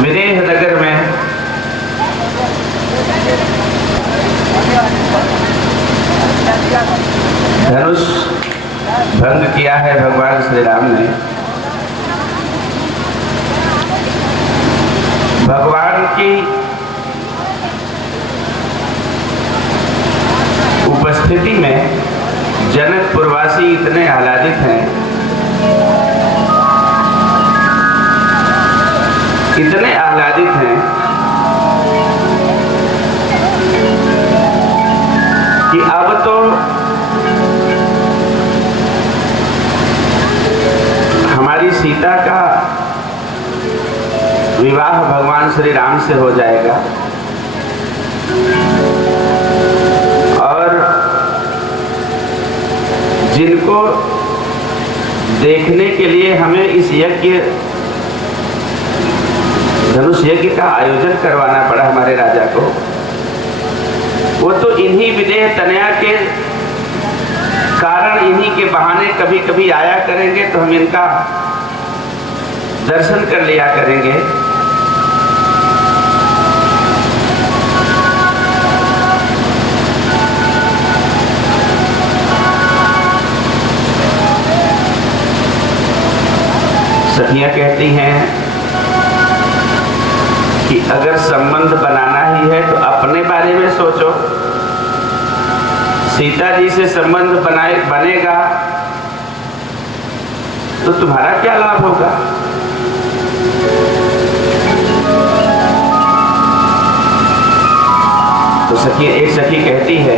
विदेह नगर में धनुष भंग किया है भगवान श्री राम ने। भगवान की उपस्थिति में जनकपुरवासी इतने आह्लादित हैं, इतने आह्लादित हैं कि अब तो हमारी सीता का विवाह भगवान श्री राम से हो जाएगा और जिनको देखने के लिए हमें इस यज्ञ धनुष यज्ञ का आयोजन करवाना पड़ा हमारे राजा को, वो तो इन्हीं विदेह तनया के कारण, इन्हीं के बहाने कभी कभी आया करेंगे, तो हम इनका दर्शन कर लिया करेंगे। सखियां कहती हैं कि अगर संबंध बनाना ही है तो अपने बारे में सोचो। सीता जी से संबंध बनेगा तो तुम्हारा क्या लाभ होगा? तो एक सखी कहती है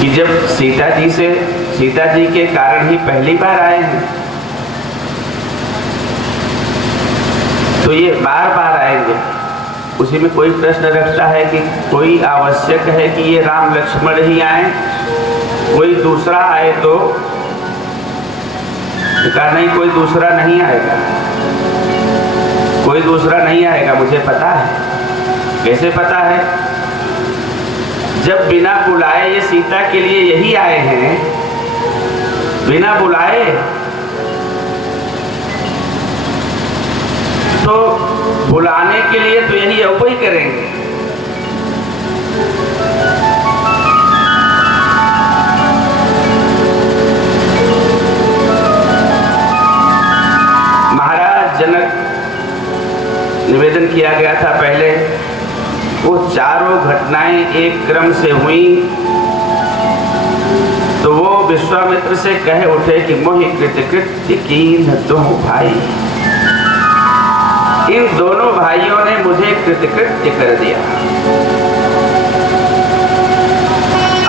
कि जब सीता जी के कारण ही पहली बार आए हैं, तो ये बार बार आएंगे। उसी में कोई प्रश्न रखता है कि कोई आवश्यक है कि ये राम लक्ष्मण ही आए, कोई दूसरा आए तो कहा नहीं, कोई दूसरा नहीं आएगा, कोई दूसरा नहीं आएगा। मुझे पता है। कैसे पता है? जब बिना बुलाए ये सीता के लिए यही आए हैं, बिना बुलाए, तो बुलाने के लिए तो यही अब ही करेंगे। महाराज जनक निवेदन किया गया था पहले, वो चारों घटनाएं एक क्रम से हुई तो वो विश्वामित्र से कह उठे कि मोहि कृतकृत्य कीन दो भाई, इन दोनों भाइयों ने मुझे कृतकृत्य कर दिया।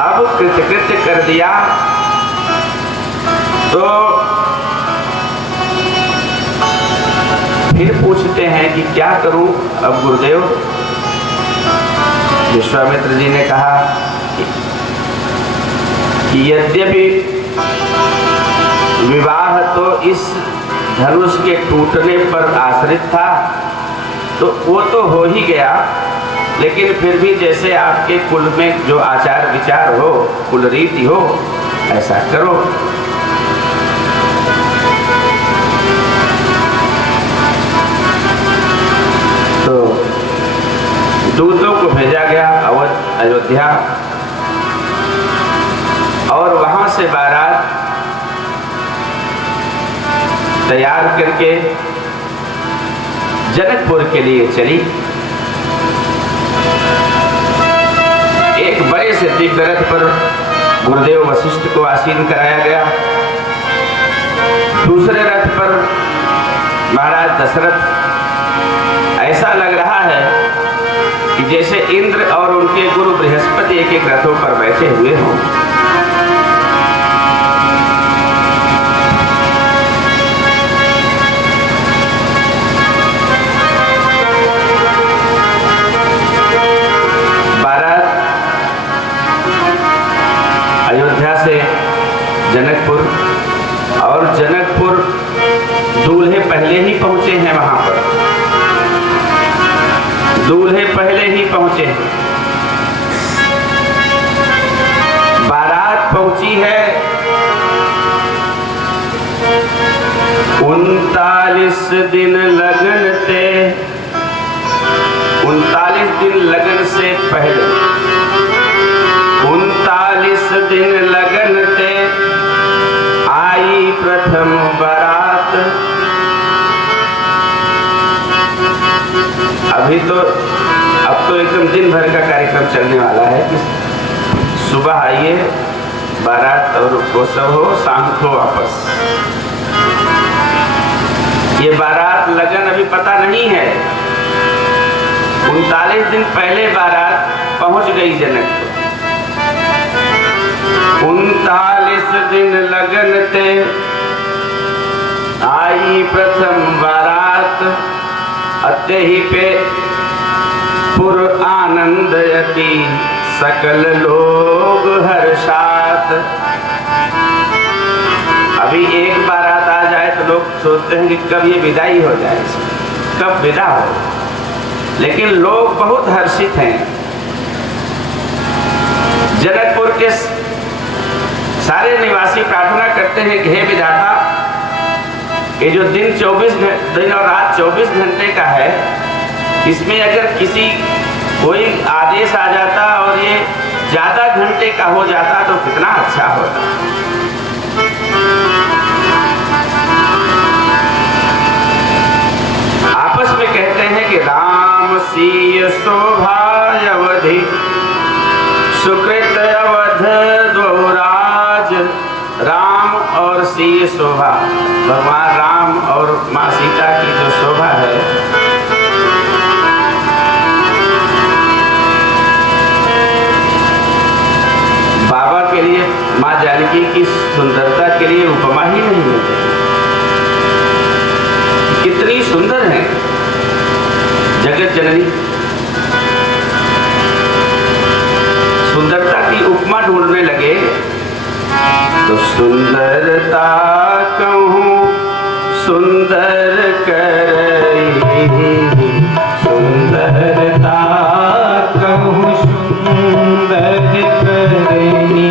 अब कृतकृत्य कर दिया तो फिर पूछते हैं कि क्या करूं अब गुरुदेव? विश्वामित्र जी ने कहा कि यद्यपि विवाह तो इस धनुष के टूटने पर आश्रित था, तो वो तो हो ही गया, लेकिन फिर भी जैसे आपके कुल में जो आचार विचार हो, कुल रीति हो, ऐसा करो। तो दूतों को भेजा गया अयोध्या, और वहां से बारात तैयार करके जनकपुर के लिए चली। एक बड़े से दिव्य रथ पर गुरुदेव वशिष्ठ को आसीन कराया गया। दूसरे रथ पर महाराज दशरथ, ऐसा लग रहा है कि जैसे इंद्र और उनके गुरु बृहस्पति एक एक रथों पर बैठे हुए हों। अयोध्या से जनकपुर, और जनकपुर दूल्हे पहले ही पहुंचे हैं। वहां पर दूल्हे पहले ही पहुंचे हैं। बारात पहुंची है 39 39 दिन लगन थे, 39 दिन लगन से पहले, 39 दिन लगन थे, आई प्रथम बारात। अभी तो अब तो एकदम दिन भर का कार्यक्रम चलने वाला है कि सुबह आइए बारात और वो सब हो, शाम को वापस। ये बारात लगन अभी पता नहीं है। 39 दिन पहले बारात पहुंच गई जनक को। 39 दिन लगन थे, आई प्रथम बारात। अत्य ही पे पुर आनंदयति, सकल लोग हर्षात। अभी एक बारात आ जाए तो लोग सोचते हैं कि कब ये विदाई हो जाए, कब विदा हो, लेकिन लोग बहुत हर्षित हैं। जनकपुर के सारे निवासी प्रार्थना करते हैं कि हे विधाता, ये जो दिन 24 दिन और रात 24 घंटे का है, इसमें अगर किसी कोई आदेश आ जाता और ये ज्यादा घंटे का हो जाता तो कितना अच्छा होता। आपस में कहते हैं कि राम सीय शोभा अवधि, सुकृत अवध द्वौराज। राम और सीय शोभा, भगवान राम और माँ सीता की जो शोभा है, बाबा के लिए माँ जानकी की सुंदरता के लिए उपमा ही नहीं मिलती। कितनी सुंदर है जगत जननी। सुंदरता की उपमा ढूंढने लगे तो सुंदरता कहूँ सुंदर करई, सुंदरता कहूँ सुंदर करई।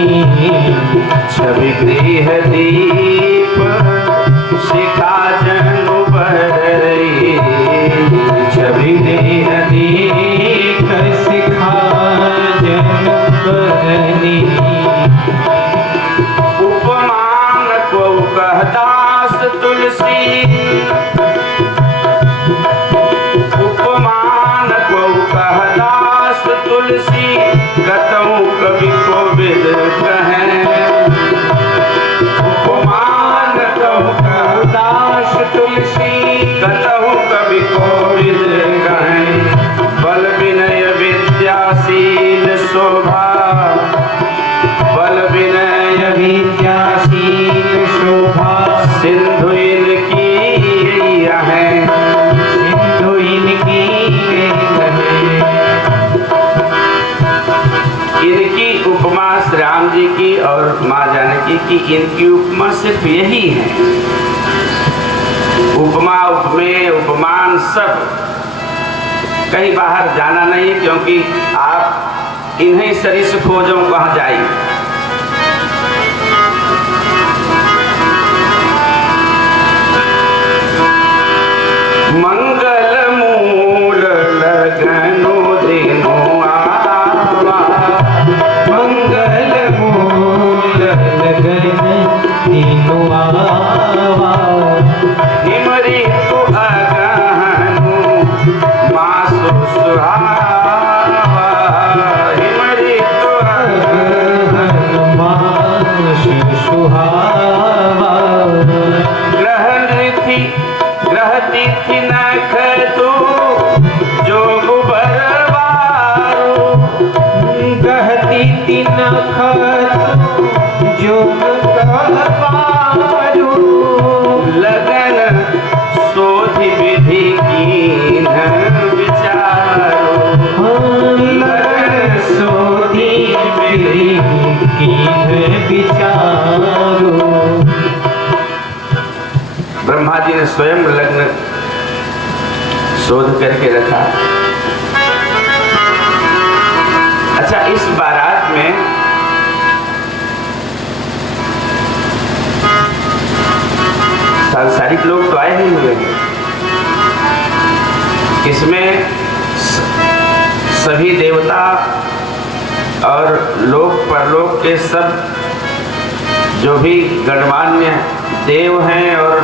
छवि गृह दीप शिखा जनु बरई, छवि गृह दीप शिखा जनु बरई। उपमान को कहदास तुलसी, उपमान को कहदास तुलसी। कतहु कवि कोविद कहें, उपमान कहु कहदास तुलसी। कतहु कवि कोविद कहें, बल विनय विद्याशील शोभा, बल विनय विद्याशील शोभा। सिंधु इनकी है, सिंधु इनकी है। इनकी उपमा श्री राम जी की और माँ जानकी की, इनकी उपमा सिर्फ यही है। उपमा उपमेय उपमान सब कहीं बाहर जाना नहीं, क्योंकि आप इन्हीं सरिस खोजों कहाँ जाइए। मंगल मूल लगनु दिनो आवा, मंगल मूल लगन दिनो आवा। हिमरी तो अगहनु मासु सुहावा, हिमरी तो अगहनु मासु सुहावा। ग्रह तिथि नख तू जोग बरवारू, ग्रह तिथि नख तू जोग बरवारू। लगन शोधि विधि कीन विचारो, लगन शोधि विधि कीन विचारो। ब्रह्मा जी ने स्वयं लग्न शोध करके रखा। अच्छा, इस बारात में सांसारिक लोग तो आए ही हुए हैं। इसमें सभी देवता और लोक परलोक के सब जो भी गणमान्य देव हैं और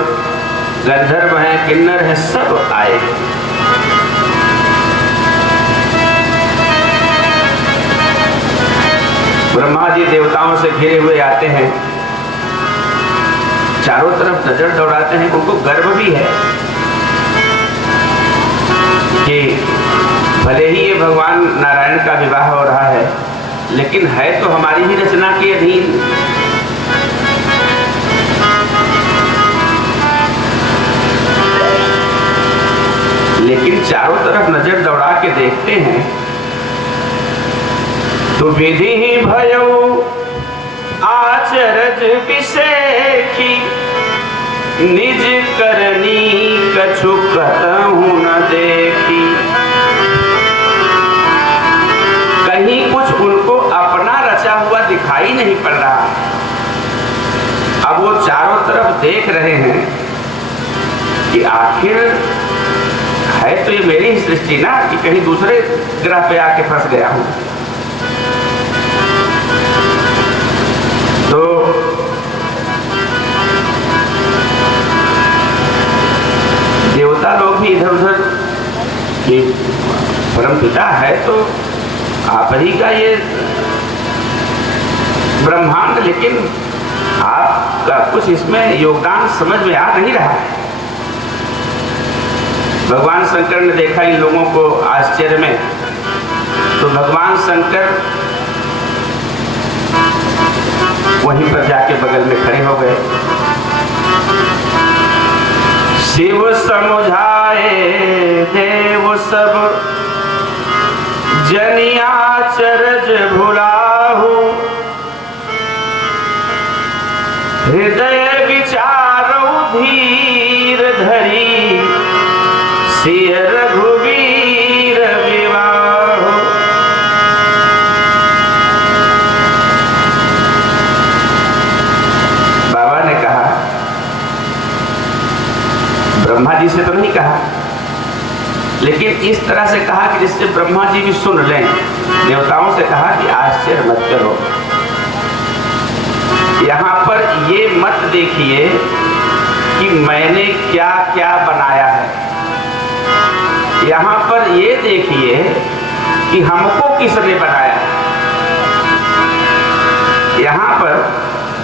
गंधर्व हैं, किन्नर हैं, सब आए। ब्रह्मा जी देवताओं से घिरे हुए आते हैं, चारों तरफ नजर दौड़ाते हैं। उनको गर्व भी है कि भले ही ये भगवान नारायण का विवाह हो रहा है, लेकिन है तो हमारी ही रचना के अधीन। लेकिन चारों तरफ नजर दौड़ा के देखते हैं तो विधि ही भयो आचरज विषेखी, निज करनी कछु कहूं न देखी। कहीं कुछ उनको अपना रचा हुआ दिखाई नहीं पड़ रहा। अब वो चारों तरफ देख रहे हैं कि आखिर है तो ये मेरी ही सृष्टि ना, कि कहीं दूसरे ग्रह पे आके फंस गया हूं। तो देवता लोग भी इधर उधर कि परम पिता है तो आप ही का ये ब्रह्मांड, लेकिन आपका कुछ इसमें योगदान समझ में आ नहीं रहा है। भगवान शंकर ने देखा इन लोगों को आश्चर्य में, तो भगवान शंकर वहीं पर जाके बगल में खड़े हो गए। शिव समुझाए देव सब जनिया चरज भुलाहु, हृदय विचारौ धीर धरी, सिय रघुवीर विवाह। बाबा ने कहा, ब्रह्मा जी से तो नहीं कहा, लेकिन इस तरह से कहा कि जिससे ब्रह्मा जी भी सुन लें। देवताओं से कहा कि आश्चर्य मत करो, यहाँ पर ये मत देखिए कि मैंने क्या क्या बनाया है। यहाँ पर ये देखिए कि हमको किसने बनाया है। यहाँ पर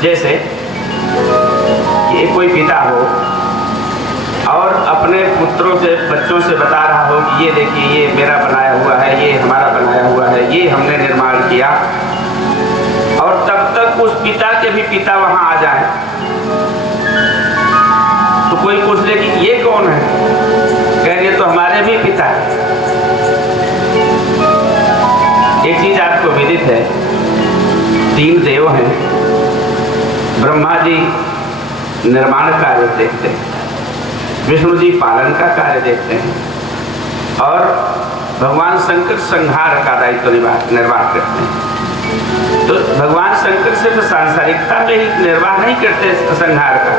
जैसे ये कोई पिता हो और अपने पुत्रों से, बच्चों से बता रहा हो कि ये देखिए ये मेरा बनाया हुआ है, ये हमारा बनाया हुआ है, ये हमने निर्माण किया, और तब तक उस पिता के भी पिता वहां आ जाए तो कोई पूछ ले कि ये कौन है, कह ये तो हमारे भी पिता है। एक चीज आपको विदित है, 3 देव हैं। ब्रह्मा जी निर्माण कार्य देखते हैं, विष्णु जी पालन का कार्य देखते हैं, और भगवान शंकर संहार का दायित्व निर्वाह करते हैं। तो भगवान शंकर सिर्फ सांसारिकता में ही निर्वाह नहीं करते संहार का,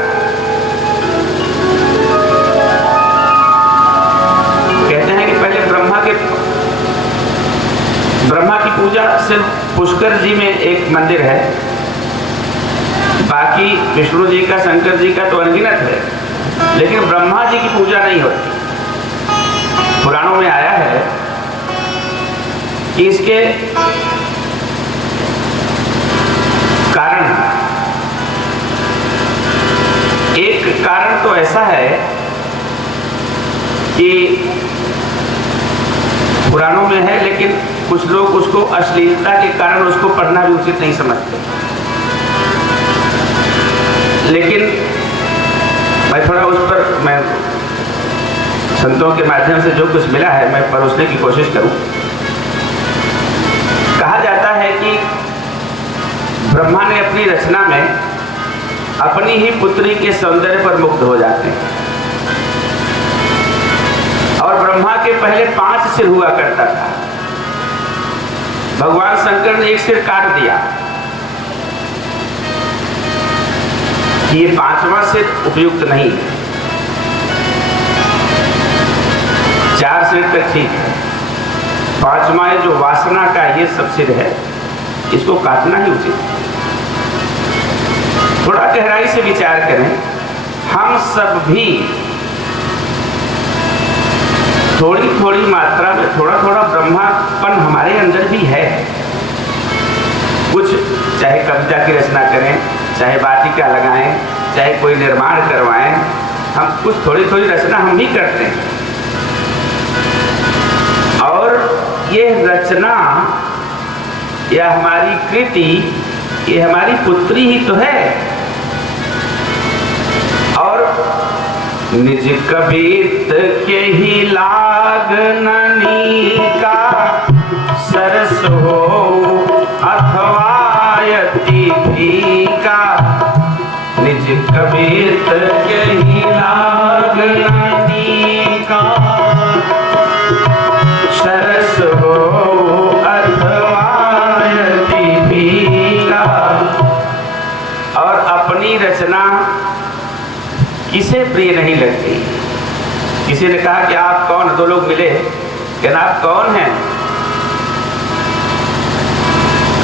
कहते हैं कि पहले ब्रह्मा की पूजा सिर्फ पुष्कर जी में एक मंदिर है, बाकी विष्णु जी का, शंकर जी का तो अनगिनत है, लेकिन ब्रह्मा जी की पूजा नहीं होती। पुराणों में आया है कि इसके कारण, एक कारण तो ऐसा है कि पुराणों में है, लेकिन कुछ लोग उसको अश्लीलता के कारण उसको पढ़ना भी उचित नहीं समझते। लेकिन मैं थोड़ा उस पर, मैं संतों के माध्यम से जो कुछ मिला है मैं परोसने की कोशिश करूं। कहा जाता है कि ब्रह्मा ने अपनी रचना में अपनी ही पुत्री के सौंदर्य पर मुग्ध हो जाते हैं, और ब्रह्मा के पहले 5 सिर हुआ करता था। भगवान शंकर ने एक सिर काट दिया कि ये 5वां सिर उपयुक्त नहीं है। सिर तक ठीक है, पांचवा जो वासना का ये सब सिर है, इसको काटना ही उचित है। थोड़ा गहराई से विचार करें, हम सब भी थोड़ी थोड़ी मात्रा में थोड़ा थोड़ा ब्रह्मापन हमारे अंदर भी है। कुछ चाहे कविता की रचना करें, चाहे वाटिका लगाएं, चाहे कोई निर्माण करवाएं, हम कुछ थोड़ी थोड़ी रचना हम भी करते हैं। और ये रचना या हमारी कृति, ये हमारी पुत्री ही तो है। और निज कबीर के ही लागननी का सरस हो अथवा यति फीका, निज कबीर के ही लागननी का सरस हो अथवा यति फीका। और अपनी रचना किसे प्रिय नहीं लगती। किसी ने कहा कि आप कौन, दो लोग मिले, कहना आप कौन हैं?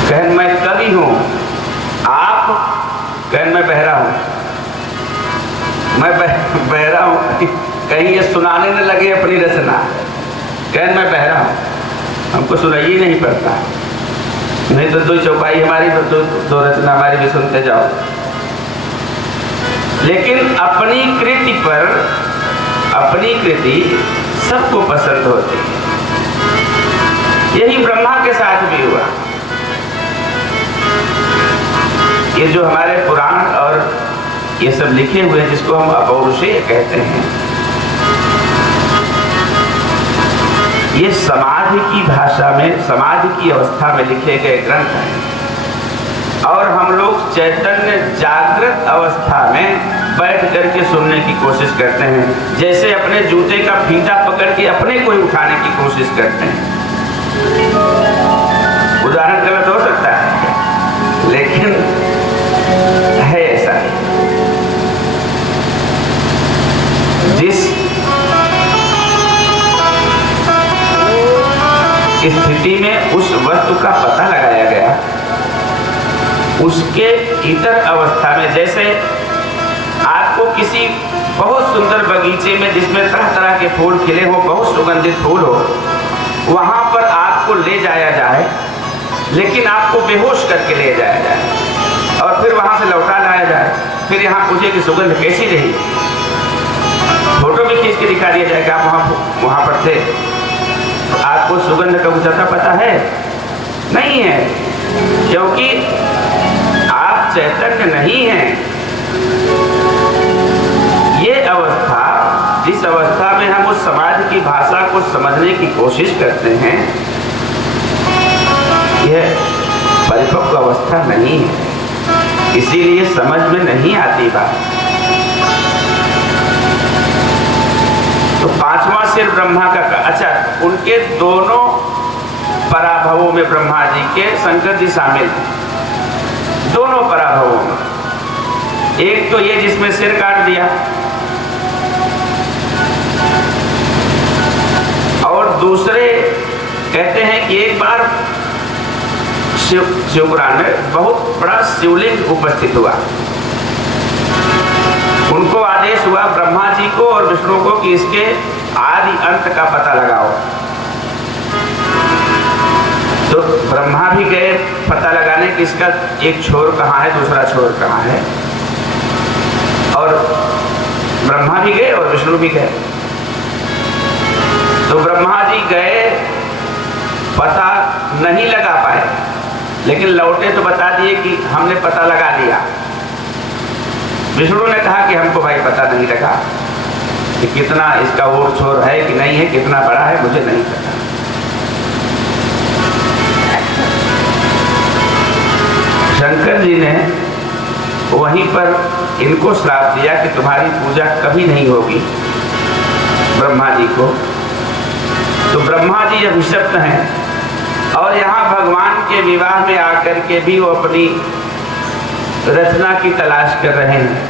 कहन मैं कवि हूं। आप? कहन मैं बहरा हूं। मैं बहरा हूं, कहीं ये सुनाने न लगे अपनी रचना। कहन मैं बहरा हूं, हमको सुनाई नहीं पड़ता, नहीं तो दो चौपाई हमारी, दो रचना हमारी भी सुनते जाओ। लेकिन अपनी कृति पर, अपनी कृति सबको पसंद होती है। यही ब्रह्मा के साथ भी हुआ। ये जो हमारे पुराण और ये सब लिखे हुए, जिसको हम अपौरुषेय कहते हैं, ये समाधि की भाषा में, समाधि की अवस्था में लिखे गए ग्रंथ हैं। और हम लोग चैतन्य जागृत अवस्था में बैठ करके सुनने की कोशिश करते हैं, जैसे अपने जूते का फीता पकड़ के अपने को ही उठाने की कोशिश करते हैं। उदाहरण गलत हो सकता है, लेकिन है ऐसा। जिस स्थिति में उस वस्तु का पता लगाया गया, उसके इतर अवस्था में, जैसे आपको किसी बहुत सुंदर बगीचे में जिसमें तरह तरह के फूल खिले हो, बहुत सुगंधित फूल हो, वहां पर आपको ले जाया जाए, लेकिन आपको बेहोश करके ले जाया जाए और फिर वहां से लौटा लाया जाए, फिर यहाँ पूछे कि सुगंध कैसी रही, फोटो भी खींच के दिखा दिया जाए कि आप वहां पर थे, आपको सुगंध का कुछ पता है? नहीं है, क्योंकि आप चैतन्य नहीं हैं। ये अवस्था, जिस अवस्था में हम उस समाज की भाषा को समझने की कोशिश करते हैं, यह परिपक्व अवस्था नहीं है, इसीलिए समझ में नहीं आती बात। तो पांचवा सिर ब्रह्मा का, अच्छा, उनके दोनों पराभवों में ब्रह्मा जी के शंकर जी शामिल थे, दोनों पराभवों में। एक तो ये जिसमें सिर काट दिया, और दूसरे कहते हैं कि एक बार शिवपुराण में बहुत बड़ा शिवलिंग उपस्थित हुआ। उनको आदेश हुआ ब्रह्मा जी को और विष्णु को कि इसके आदि अंत का पता लगाओ। तो ब्रह्मा भी गए पता लगाने कि इसका एक छोर कहाँ है, दूसरा छोर कहाँ है, और ब्रह्मा भी गए और विष्णु भी गए। तो ब्रह्मा जी गए, पता नहीं लगा पाए, लेकिन लौटे तो बता दिए कि हमने पता लगा लिया। विष्णु ने कहा कि हमको भाई पता नहीं लगा कि कितना इसका ओर छोर है कि नहीं है, कितना बड़ा है, मुझे नहीं पता। शंकर जी ने वहीं पर इनको श्राप दिया कि तुम्हारी पूजा कभी नहीं होगी ब्रह्मा जी को। तो ब्रह्मा जी अभिशप्त हैं और यहाँ भगवान के विवाह में आकर के भी वो अपनी रचना की तलाश कर रहे हैं।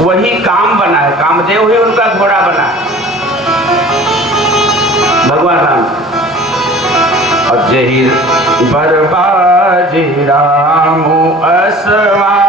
वही काम बना है, कामदेव ही उनका घोड़ा बना है, भगवान राम। और जही बरबाजी रामो असवा